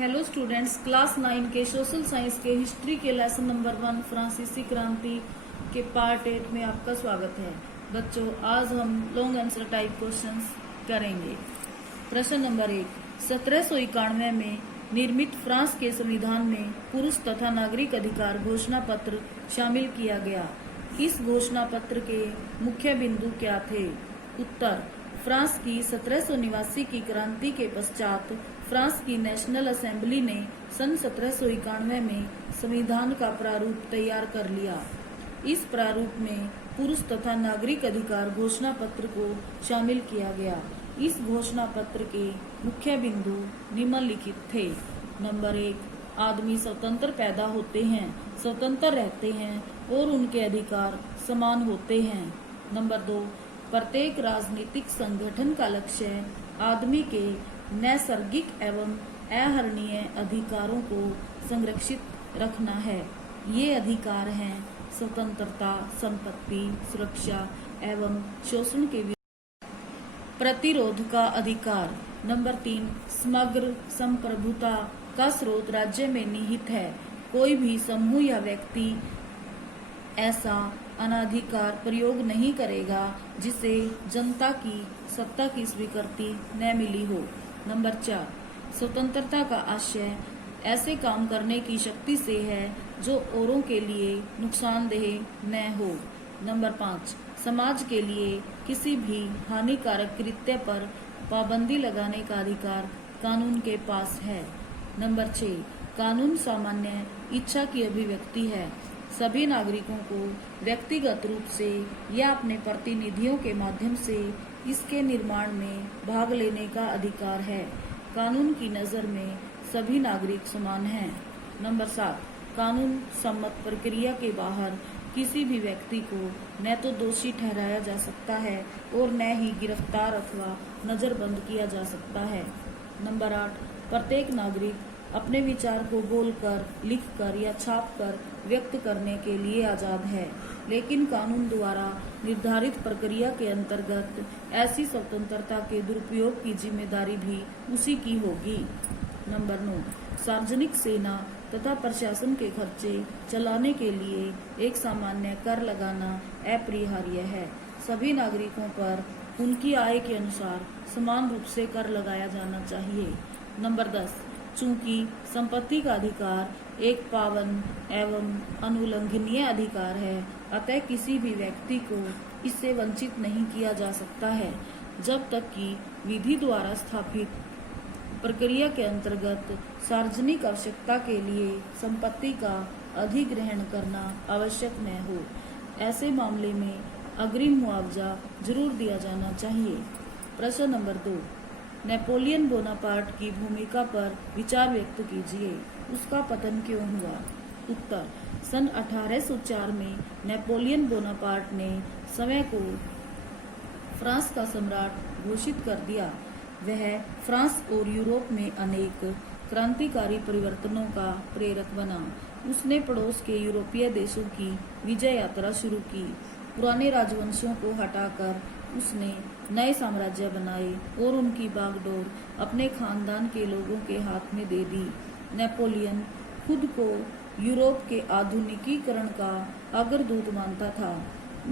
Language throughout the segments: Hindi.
हेलो स्टूडेंट्स, क्लास 9 के सोशल साइंस के हिस्ट्री के लेसन नंबर 1 फ्रांसीसी क्रांति के पार्ट 8 में आपका स्वागत है। बच्चों, आज हम लॉन्ग आंसर टाइप क्वेश्चंस करेंगे। प्रश्न नंबर 1, 1791 में निर्मित फ्रांस के संविधान में पुरुष तथा नागरिक अधिकार घोषणा पत्र शामिल किया गया। इस घोषणा पत्र के मुख्य बिंदु क्या थे? उत्तर, फ्रांस की 1789 की क्रांति के पश्चात फ्रांस की नेशनल असेंबली ने सन 1791 में संविधान का प्रारूप तैयार कर लिया। इस प्रारूप में पुरुष तथा नागरिक अधिकार घोषणा पत्र को शामिल किया गया। इस घोषणा पत्र के मुख्य बिंदु निम्नलिखित थे। नंबर 1, आदमी स्वतंत्र पैदा होते हैं, स्वतंत्र रहते हैं और उनके अधिकार समान होते हैं। नंबर 2, प्रत्येक राजनीतिक संगठन का लक्ष्य आदमी के नैसर्गिक एवं अहरणीय अधिकारों को संरक्षित रखना है। ये अधिकार हैं स्वतंत्रता, संपत्ति, सुरक्षा एवं शोषण के प्रतिरोध का अधिकार। नंबर 3, समग्र संप्रभुता का स्रोत राज्य में निहित है। कोई भी समूह या व्यक्ति ऐसा अनाधिकार प्रयोग नहीं करेगा जिसे जनता की सत्ता की स्वीकृति न मिली हो। नंबर 4, स्वतंत्रता का आशय ऐसे काम करने की शक्ति से है जो औरों के लिए नुकसानदेह न हो। नंबर 5, समाज के लिए किसी भी हानिकारक कृत्य पर पाबंदी लगाने का अधिकार कानून के पास है। नंबर 6, कानून सामान्य इच्छा की अभिव्यक्ति है। सभी नागरिकों को व्यक्तिगत रूप से या अपने प्रतिनिधियों के माध्यम से इसके निर्माण में भाग लेने का अधिकार है। कानून की नज़र में सभी नागरिक समान हैं। नंबर 7, कानून सम्मत प्रक्रिया के बाहर किसी भी व्यक्ति को न तो दोषी ठहराया जा सकता है और न ही गिरफ्तार अथवा नजरबंद किया जा सकता है। नंबर 8, प्रत्येक नागरिक अपने विचार को बोलकर, लिखकर या छापकर व्यक्त करने के लिए आजाद है, लेकिन कानून द्वारा निर्धारित प्रक्रिया के अंतर्गत ऐसी स्वतंत्रता के दुरुपयोग की जिम्मेदारी भी उसी की होगी। नंबर 9, सार्वजनिक सेना तथा प्रशासन के खर्चे चलाने के लिए एक सामान्य कर लगाना अपरिहार्य है। सभी नागरिकों पर उनकी आय के अनुसार समान रूप से कर लगाया जाना चाहिए। नंबर 10, चूंकि संपत्ति का अधिकार एक पावन एवं अनुल्लंघनीय अधिकार है, अतः किसी भी व्यक्ति को इससे वंचित नहीं किया जा सकता है जब तक कि विधि द्वारा स्थापित प्रक्रिया के अंतर्गत सार्वजनिक आवश्यकता के लिए संपत्ति का अधिग्रहण करना आवश्यक न हो। ऐसे मामले में अग्रिम मुआवजा जरूर दिया जाना चाहिए। प्रश्न नंबर 2, नेपोलियन बोनापार्ट की भूमिका पर विचार व्यक्त कीजिए। उसका पतन क्यों हुआ? उत्तर, सन 1804 में नेपोलियन बोनापार्ट ने स्वयं को फ्रांस का सम्राट घोषित कर दिया। वह फ्रांस और यूरोप में अनेक क्रांतिकारी परिवर्तनों का प्रेरक बना। उसने पड़ोस के यूरोपीय देशों की विजय यात्रा शुरू की। पुराने राजवंशों को हटाकर उसने नए साम्राज्य बनाए और उनकी बागडोर अपने खानदान के लोगों के हाथ में दे दी। नेपोलियन खुद को यूरोप के आधुनिकीकरण का अग्रदूत मानता था।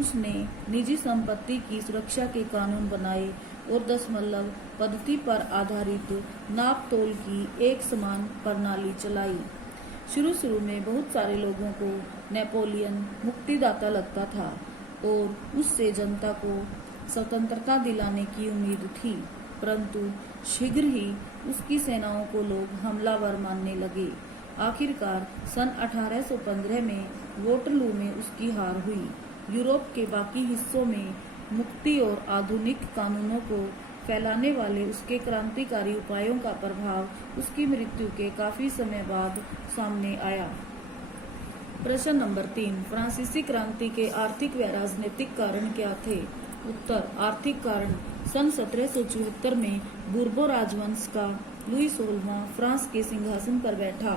उसने निजी संपत्ति की सुरक्षा के कानून बनाए और दशमलव पद्धति पर आधारित नाप तोल की एक समान प्रणाली चलाई। शुरू में बहुत सारे लोगों को नेपोलियन मुक्तिदाता लगता था और उससे जनता को स्वतंत्रता दिलाने की उम्मीद थी, परंतु शीघ्र ही उसकी सेनाओं को लोग हमलावर मानने लगे। आखिरकार सन 1815 में वोटरलू में उसकी हार हुई। यूरोप के बाकी हिस्सों में मुक्ति और आधुनिक कानूनों को फैलाने वाले उसके क्रांतिकारी उपायों का प्रभाव उसकी मृत्यु के काफी समय बाद सामने आया। प्रश्न नंबर 3, फ्रांसीसी क्रांति के आर्थिक व राजनीतिक कारण क्या थे? उत्तर, आर्थिक कारण, सन 1774 में बूर्बो राजवंश का लुई 16वां फ्रांस के सिंहासन पर बैठा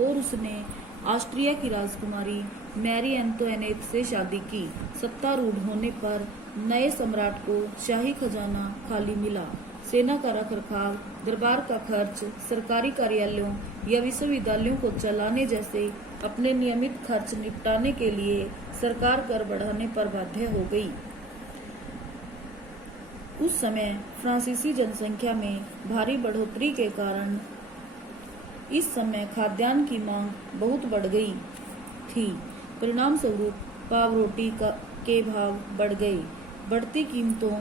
और उसने ऑस्ट्रिया की राजकुमारी मैरी एंतोइनेट से शादी की। सत्तारूढ़ होने पर नए सम्राट को शाही खजाना खाली मिला। सेना का रखरखाव, दरबार का खर्च, सरकारी कार्यालयों या विश्वविद्यालयों को चलाने जैसे अपने नियमित खर्च निपटाने के लिए सरकार कर बढ़ाने पर बाध्य हो गई। उस समय फ्रांसीसी जनसंख्या में भारी बढ़ोतरी के कारण इस समय खाद्यान्न की मांग बहुत बढ़ गई थी। परिणाम स्वरूप पाव रोटी के भाव बढ़ गए। बढ़ती कीमतों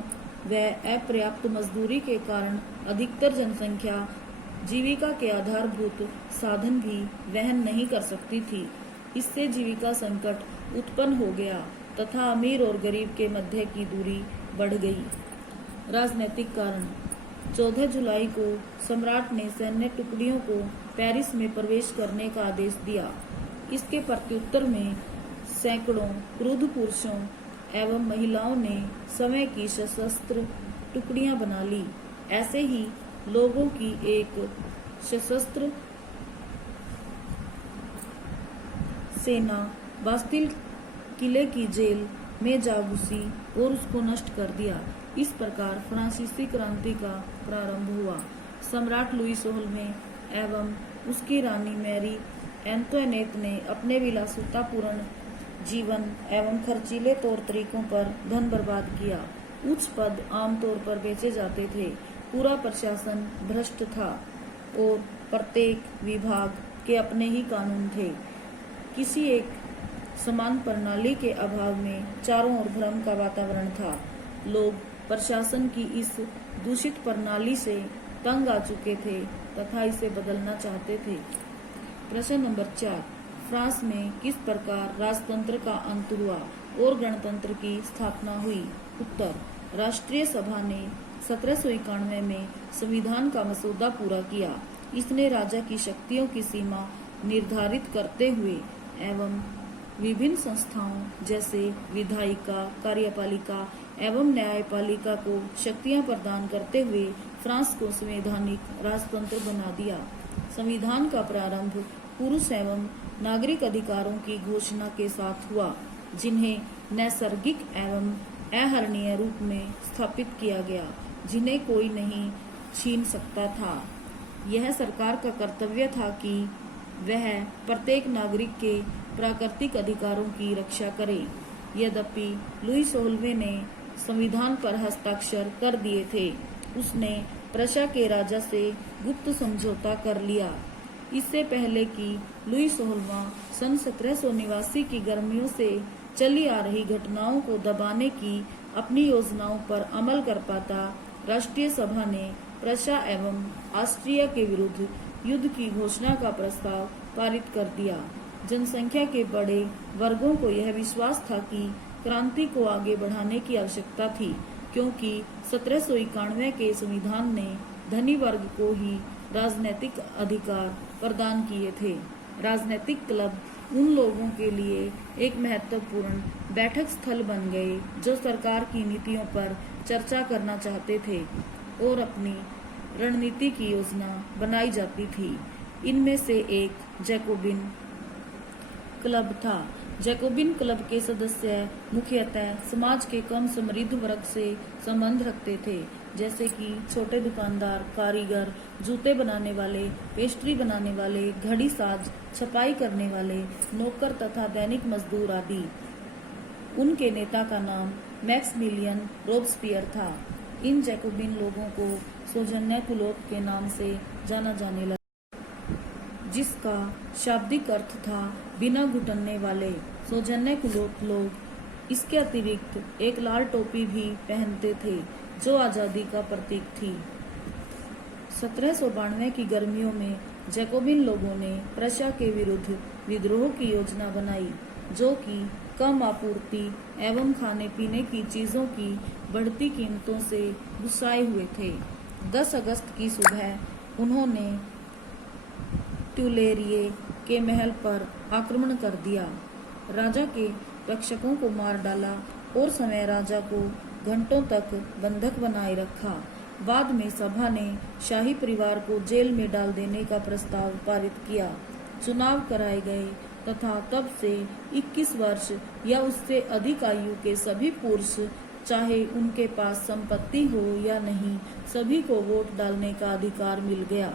व अपर्याप्त मजदूरी के कारण अधिकतर जनसंख्या जीविका के आधारभूत साधन भी वहन नहीं कर सकती थी। इससे जीविका संकट उत्पन्न हो गया तथा अमीर और गरीब के मध्य की दूरी बढ़ गई। राजनीतिक कारण 14 जुलाई को सम्राट ने सैन्य टुकड़ियों को पेरिस में प्रवेश करने का आदेश दिया। इसके प्रत्युत्तर में सैकड़ों क्रुद्ध पुरुषों एवं महिलाओं ने समय की सशस्त्र टुकड़ियां बना ली। ऐसे ही लोगों की एक सशस्त्र सेना बास्तिल किले की जेल में जा घुसी और उसको नष्ट कर दिया। इस प्रकार फ्रांसीसी क्रांति का प्रारंभ हुआ। सम्राट लुई 16वें एवं उसकी रानी मैरी एंटोनेट ने अपने विलासितापूर्ण जीवन एवं खर्चीले तौर तरीकों पर धन बर्बाद किया। उच्च पद आमतौर पर बेचे जाते थे। पूरा प्रशासन भ्रष्ट था और प्रत्येक विभाग के अपने ही कानून थे। किसी एक समान प्रणाली के अभाव में चारों ओर भ्रम का वातावरण था। लोग प्रशासन की इस दूषित प्रणाली से तंग आ चुके थे तथा इसे बदलना चाहते थे। प्रश्न नंबर 4, फ्रांस में किस प्रकार राजतंत्र का अंत हुआ और गणतंत्र की स्थापना हुई? उत्तर, राष्ट्रीय सभा ने 1791 में संविधान का मसौदा पूरा किया। इसने राजा की शक्तियों की सीमा निर्धारित करते हुए एवं विभिन्न संस्थाओं जैसे विधायिका, कार्यपालिका एवं न्यायपालिका को शक्तियां प्रदान करते हुए फ्रांस को संवैधानिक राजतंत्र बना दिया। संविधान का प्रारंभ पुरुष एवं नागरिक अधिकारों की घोषणा के साथ हुआ, जिन्हें नैसर्गिक एवं अहरणीय रूप में स्थापित किया गया, जिन्हें कोई नहीं छीन सकता था। यह सरकार का कर्तव्य था कि वह प्रत्येक नागरिक के प्राकृतिक अधिकारों की रक्षा करे। यद्यपि लुई 16वें ने संविधान पर हस्ताक्षर कर दिए थे, उसने प्रशा के राजा से गुप्त समझौता कर लिया। इससे पहले कि लुई 16वां सन 1789 की गर्मियों से चली आ रही घटनाओं को दबाने की अपनी योजनाओं पर अमल कर पाता, राष्ट्रीय सभा ने प्रशा एवं ऑस्ट्रिया के विरुद्ध युद्ध की घोषणा का प्रस्ताव पारित कर दिया। जनसंख्या के बड़े वर्गों को यह विश्वास था कि क्रांति को आगे बढ़ाने की आवश्यकता थी, क्योंकि 1791 के संविधान ने धनी वर्ग को ही राजनीतिक अधिकार प्रदान किए थे। राजनीतिक क्लब उन लोगों के लिए एक महत्वपूर्ण बैठक स्थल बन गए जो सरकार की नीतियों पर चर्चा करना चाहते थे और अपनी रणनीति की योजना बनाई जाती थी। इनमें से एक जैकोबिन क्लब था। जैकोबिन क्लब के सदस्य मुख्यतः समाज के कम समृद्ध वर्ग से संबंध रखते थे, जैसे कि छोटे दुकानदार, कारीगर, जूते बनाने वाले, पेस्ट्री बनाने वाले, घड़ी साज, छपाई करने वाले, नौकर तथा दैनिक मजदूर आदि। उनके नेता का नाम मैक्समिलियन रोबस्पियर था। इन जैकोबिन लोगों को सौजन्य कुलोत के नाम से जाना जाने लगा, जिसका शाब्दिक अर्थ था बिना घुटनने वाले। सौजन्य कुलोत लोग इसके अतिरिक्त एक लाल टोपी भी पहनते थे, जो आजादी का प्रतीक थी। 1792 की गर्मियों में जैकोबिन लोगों ने प्रशा के विरुद्ध विद्रोह की योजना बनाई, जो कि कम आपूर्ति एवं खाने पीने की चीजों की बढ़ती कीमतों से गुस्साए हुए थे। 10 अगस्त की सुबह उन्होंने ट्यूलेरिये के महल पर आक्रमण कर दिया, राजा के रक्षकों को मार डाला और समय राजा को घंटों तक बंधक बनाए रखा। बाद में सभा ने शाही परिवार को जेल में डाल देने का प्रस्ताव पारित किया। चुनाव कराए गए तथा तब से 21 वर्ष या उससे अधिक आयु के सभी पुरुष चाहे उनके पास संपत्ति हो या नहीं, सभी को वोट डालने का अधिकार मिल गया।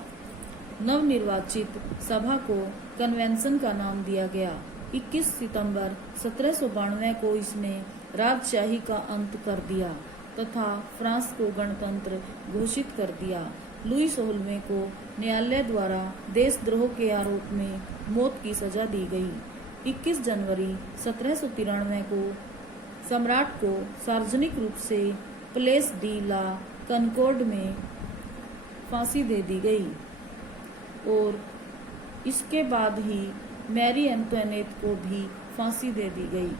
नवनिर्वाचित सभा को कन्वेंशन का नाम दिया गया। 21 सितंबर 1792 को इसने राजशाही का अंत कर दिया तथा फ्रांस को गणतंत्र घोषित कर दिया। लुई 16वें को न्यायालय द्वारा देशद्रोह के आरोप में मौत की सजा दी गई। 21 जनवरी 1793 को सम्राट को सार्वजनिक रूप से प्लेस डी ला कनकॉर्ड में फांसी दे दी गई और इसके बाद ही मैरी एंटोनेट को भी फांसी दे दी गई।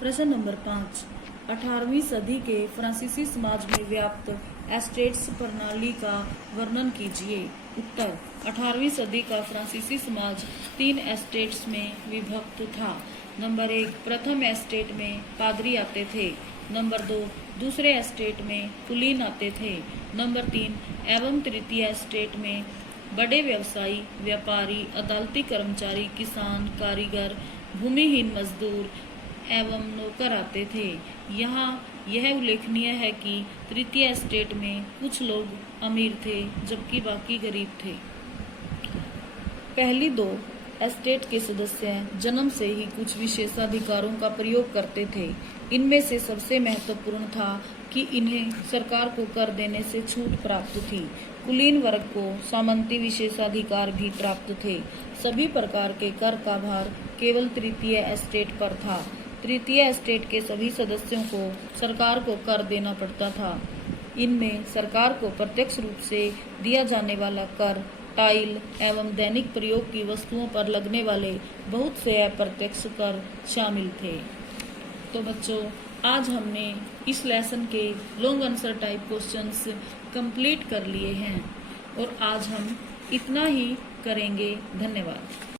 प्रश्न नंबर 5, 18वीं सदी के फ्रांसीसी समाज में व्याप्त एस्टेट्स प्रणाली का वर्णन कीजिए। उत्तर, 18वीं सदी का फ्रांसीसी समाज 3 एस्टेट्स में विभक्त था। नंबर 1, प्रथम एस्टेट में पादरी आते थे। नंबर 2, दूसरे एस्टेट में कुलीन आते थे। नंबर 3 एवं तृतीय एस्टेट में बड़े व्यवसायी, व्यापारी, अदालती कर्मचारी, किसान, कारीगर, भूमिहीन मजदूर एवं नौकर आते थे। यहाँ यह उल्लेखनीय है कि तृतीय एस्टेट में कुछ लोग अमीर थे जबकि बाकी गरीब थे। पहली 2 एस्टेट के सदस्य जन्म से ही कुछ विशेषाधिकारों का प्रयोग करते थे। इनमें से सबसे महत्वपूर्ण था कि इन्हें सरकार को कर देने से छूट प्राप्त थी। कुलीन वर्ग को सामंती विशेषाधिकार भी प्राप्त थे। सभी प्रकार के कर का भार केवल तृतीय एस्टेट पर था। तृतीय एस्टेट के सभी सदस्यों को सरकार को कर देना पड़ता था। इनमें सरकार को प्रत्यक्ष रूप से दिया जाने वाला कर, टाइल एवं दैनिक प्रयोग की वस्तुओं पर लगने वाले बहुत से अप्रत्यक्ष कर शामिल थे। तो बच्चों, आज हमने इस लेसन के long answer type questions complete कर लिए हैं और आज हम इतना ही करेंगे। धन्यवाद।